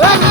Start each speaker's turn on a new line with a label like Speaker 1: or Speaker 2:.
Speaker 1: Run!